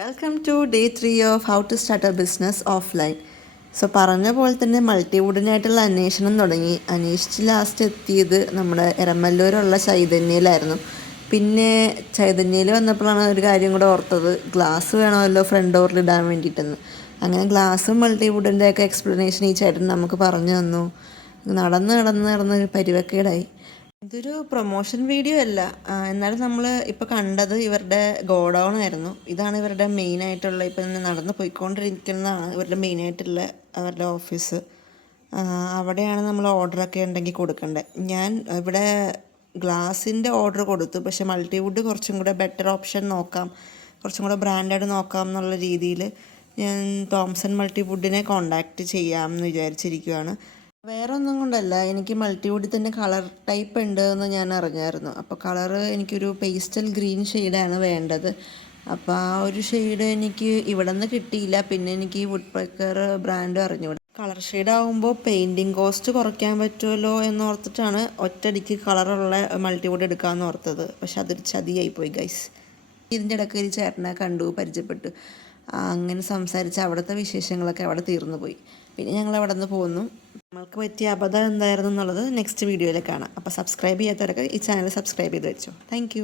Welcome to day 3 of how to start a business offline. So പറഞ്ഞ പോലെ തന്നെ മൾട്ടിവുഡിനായിട്ടുള്ള അന്വേഷണം തുടങ്ങി. അന്വേഷിച്ച് ലാസ്റ്റ് എത്തിയത് നമ്മുടെ എരമല്ലൂരുള്ള ചൈതന്യയിലായിരുന്നു. പിന്നെ ചൈതന്യയിൽ വന്നപ്പോഴാണ് ഒരു കാര്യം കൂടെ ഓർത്തത്, ഗ്ലാസ് വേണമല്ലോ ഫ്രണ്ട് ഡോറിൽ ഇടാൻ വേണ്ടിയിട്ടെന്ന്. അങ്ങനെ ഗ്ലാസും മൾട്ടിവുഡിൻ്റെ ഒക്കെ എക്സ്പ്ലനേഷൻ ഈ ചേട്ടൻ നമുക്ക് പറഞ്ഞു തന്നു. നടന്ന് നടന്ന് നടന്ന് ഒരു പരിവക്കേടായി. ഇതൊരു പ്രൊമോഷൻ വീഡിയോ അല്ല, എന്നാലും നമ്മൾ ഇപ്പോൾ കണ്ടത് ഇവരുടെ ഗോഡൗൺ ആയിരുന്നു. ഇതാണ് ഇവരുടെ മെയിനായിട്ടുള്ള, ഇപ്പം നടന്ന് പോയിക്കൊണ്ടിരിക്കുന്നതാണ് ഇവരുടെ മെയിനായിട്ടുള്ള അവരുടെ ഓഫീസ്. അവിടെയാണ് നമ്മൾ ഓർഡറൊക്കെ ഉണ്ടെങ്കിൽ കൊടുക്കേണ്ടത്. ഞാൻ ഇവിടെ ഗ്ലാസിൻ്റെ ഓർഡർ കൊടുത്തു, പക്ഷേ മൾട്ടിവുഡ് കുറച്ചും കൂടെ ബെറ്റർ ഓപ്ഷൻ നോക്കാം, കുറച്ചും കൂടെ ബ്രാൻഡഡ് നോക്കാം എന്നുള്ള രീതിയിൽ ഞാൻ തോംസൺ മൾട്ടിവുഡിനെ കോണ്ടാക്റ്റ് ചെയ്യാമെന്ന് വിചാരിച്ചിരിക്കുകയാണ്. വേറെ ഒന്നും കൊണ്ടല്ല, എനിക്ക് മൾട്ടിവുഡിൽ തന്നെ കളർ ടൈപ്പ് ഉണ്ട് എന്ന് ഞാൻ അറിഞ്ഞായിരുന്നു. അപ്പോൾ കളറ് എനിക്കൊരു പേസ്റ്റൽ ഗ്രീൻ ഷെയ്ഡാണ് വേണ്ടത്. അപ്പോൾ ആ ഒരു ഷെയ്ഡ് എനിക്ക് ഇവിടെ നിന്ന് കിട്ടിയില്ല. പിന്നെ എനിക്ക് വുഡ് പെക്കർ ബ്രാൻഡ് അറിഞ്ഞുകൂടെ. കളർ ഷെയ്ഡ് ആകുമ്പോൾ പെയിൻറ്റിങ് കോസ്റ്റ് കുറയ്ക്കാൻ പറ്റുമല്ലോ എന്നോർത്തിട്ടാണ് ഒറ്റയടിക്ക് കളറുള്ള മൾട്ടിവുഡ് എടുക്കാമെന്ന് ഓർത്തത്. പക്ഷെ അതൊരു ചതിയായിപ്പോയി ഗൈസ്. ഇതിൻ്റെ ഇടയ്ക്ക് ഒരു ചേട്ടനെ കണ്ടു, പരിചയപ്പെട്ടു. അങ്ങനെ സംസാരിച്ച് അവിടുത്തെ വിശേഷങ്ങളൊക്കെ അവിടെ തീർന്നു പോയി. പിന്നെ ഞങ്ങൾ അവിടെ നിന്ന് പോന്നു. നമ്മൾക്ക് പറ്റിയ അബദ്ധം എന്തായിരുന്നു എന്നുള്ളത് നെക്സ്റ്റ് വീഡിയോയിൽ കാണാം. അപ്പോൾ സബ്സ്ക്രൈബ് ചെയ്യാത്തവരൊക്കെ ഈ ചാനൽ സബ്സ്ക്രൈബ് ചെയ്ത് വെച്ചോ. താങ്ക്